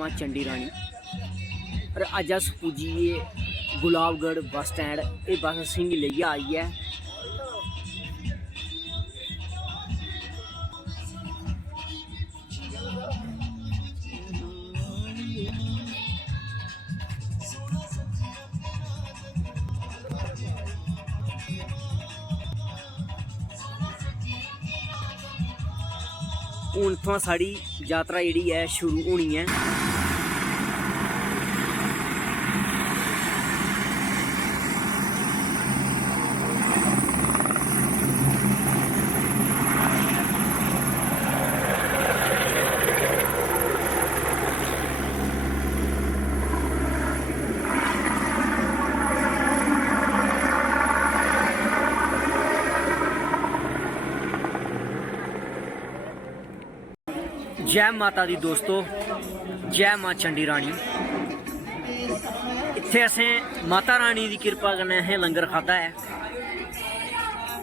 मां चंडी रानी और अज अस पुज्जिए Gulabgarh bus stand. ये बस असेंगी लेइयै आई है। हूँ इत्थों साड़ी यात्रा जी है शुरू होनी है। जय माता दी दोस्तों, जय मां चंडी रानी। इत्थे असें माता रानी की कृपा कन्नै असें लंगर खादा है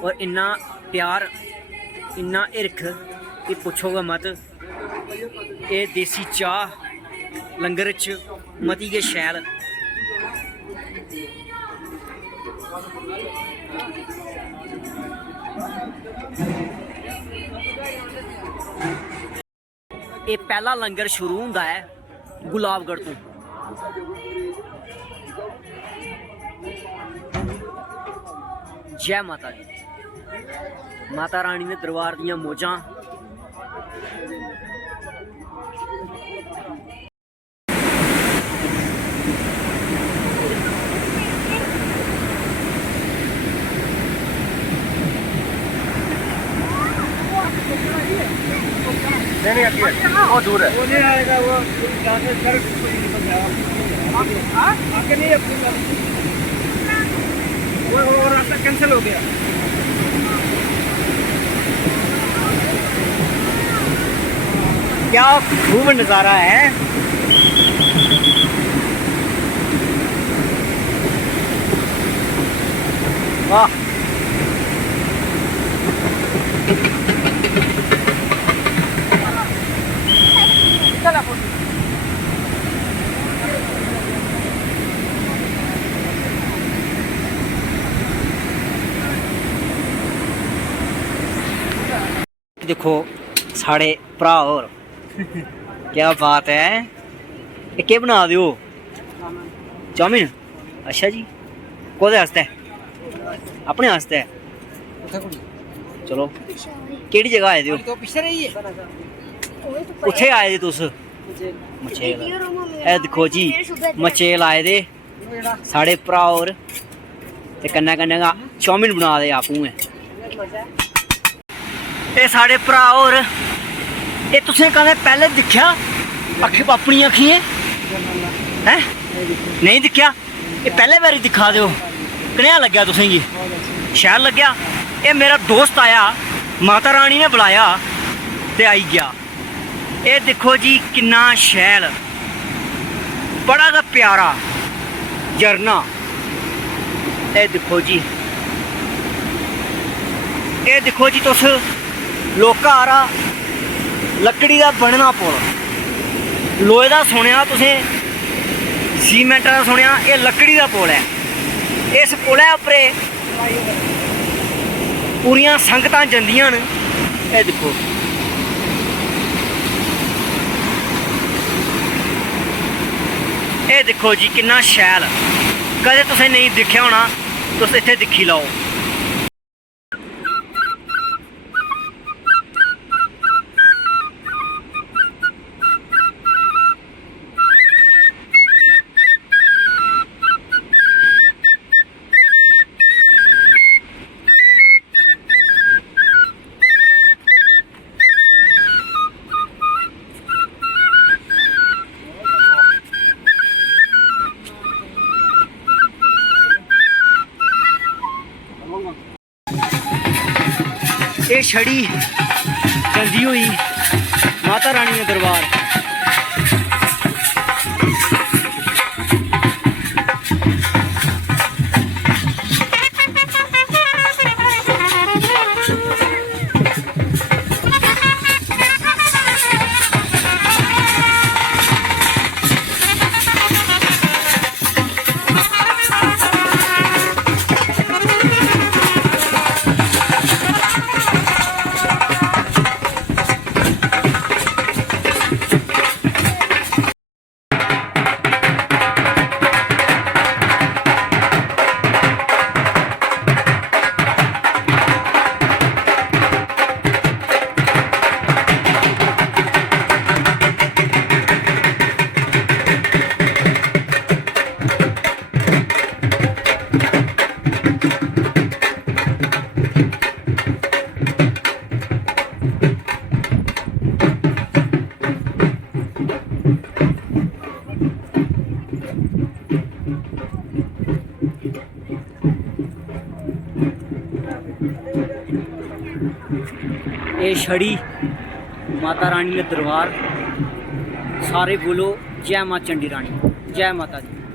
और इन्ना प्यार इन्ना हिरख कि पुछोगे मत। ये देसी चाह लंगर च मती गै शैल। ये पहला लंगर शुरू होंदा है गुलाबगढ़ तो। जय माता दी, माता रानी ने दरबार दियां मौजां। नहीं आती है, बहुत दूर है। वो नहीं आएगा, वो आगे नहीं है, वो रास्ता कैंसिल हो गया। क्या खूब नज़ारा है। वाह, देखो साढ़े भरा और क्या बात है। ये क्या बना दो? चाउमीन। अच्छा जी, कोदे आस्ते? अपने आस्ते? चलो, केड़ी जगह आए हो? उत्थे आए दे तुस? मचेल। ए दिक्खो जी, मचेल आए दे साढ़े भरा और ते कन्नै कन्नै चाउमीन बना दे आपूं है। ये साढ़े भरा और ये तुसें कदें पहले दिक्खा अपनी अखियें हैं? नहीं दिक्खा? ये पहले बारी दिखा दो। कनेहा लग्गेआ तुसेंगी? शैल लग्गेआ? ये मेरा दोस्त आया, माता रानी ने बुलाया ते आई गया। ये देखो जी किन्ना शैल, बड़ा गै प्यारा झरना। ये देखो जी, ये देखो जी तुस लोका आरा लकड़ी का बनना पुल। लोहे का सुनिया तुसें, सीमेंट का सुनिया, ये लकड़ी का पुल है। इस पुलै उप्पर पूरियां संगतां जंदियां न। ये दिक्खो, ये दिक्खो जी किन्ना शैल। कदें तुसें नहीं दिक्खिया होना, तुस इत्थे दिक्खी लाओ। ये छड़ी जंदी हुई माता रानी का दरबार। छड़ी माता रानी ने दरबार। सारे बोलो जय माँ चंडी रानी, जय माता दी।